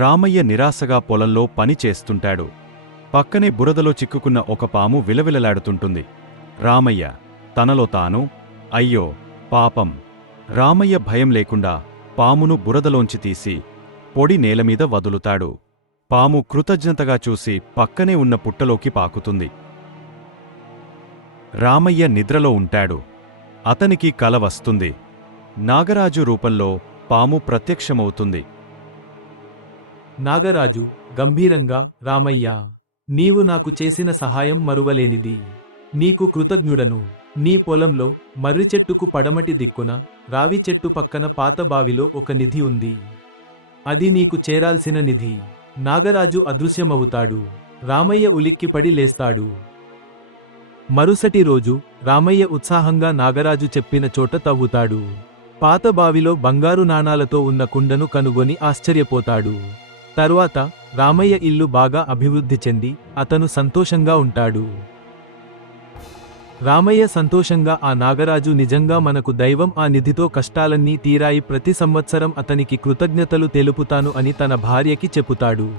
రామయ్య నిరాశగా పొలంలో పని చేస్తుంటాడు. పక్కనే బురదలో చిక్కుకున్న ఒక పాము విలవిలలాడుతుంటుంది. రామయ్య తనలో తాను, అయ్యో పాపం. రామయ్య భయం లేకుండా పామును బురదలోంచి తీసి పొడి నేలమీద వదులుతాడు. పాము కృతజ్ఞతగా చూసి పక్కనే ఉన్న పుట్టలోకి పాకుతుంది. రామయ్య నిద్రలో ఉంటాడు. అతనికి కల వస్తుంది. నాగరాజు రూపంలో పాము ప్రత్యక్షమవుతుంది. నాగరాజు గంభీరంగా, రామయ్యా, నీవు నాకు చేసిన సహాయం మరువలేనిది. నీకు కృతజ్ఞుడను. నీ పొలంలో మర్రి చెట్టుకు పడమటి దిక్కున రావి చెట్టు పక్కన పాత బావిలో ఒక నిధి ఉంది. అది నీకు చేరాల్సిన నిధి. నాగరాజు అదృశ్యమవుతాడు. రామయ్య ఉలిక్కిపడి లేస్తాడు. మరుసటి రోజు రామయ్య ఉత్సాహంగా నాగరాజు చెప్పిన చోట తవ్వుతాడు. పాత బావిలో బంగారు నాణాలతో ఉన్న కుండను కనుగొని ఆశ్చర్యపోతాడు. తరువాత రామయ్య ఇల్లు బాగా అభివృద్ధి చెంది అతను సంతోషంగా ఉంటాడు. రామయ్య సంతోషంగా, ఆ నాగరాజు నిజంగా మనకు దైవం, ఆ నిధితో కష్టాలన్నీ తీరాయి, ప్రతి సంవత్సరం అతనికి కృతజ్ఞతలు తెలుపుతాను అని తన భార్యకి చెపుతాడు.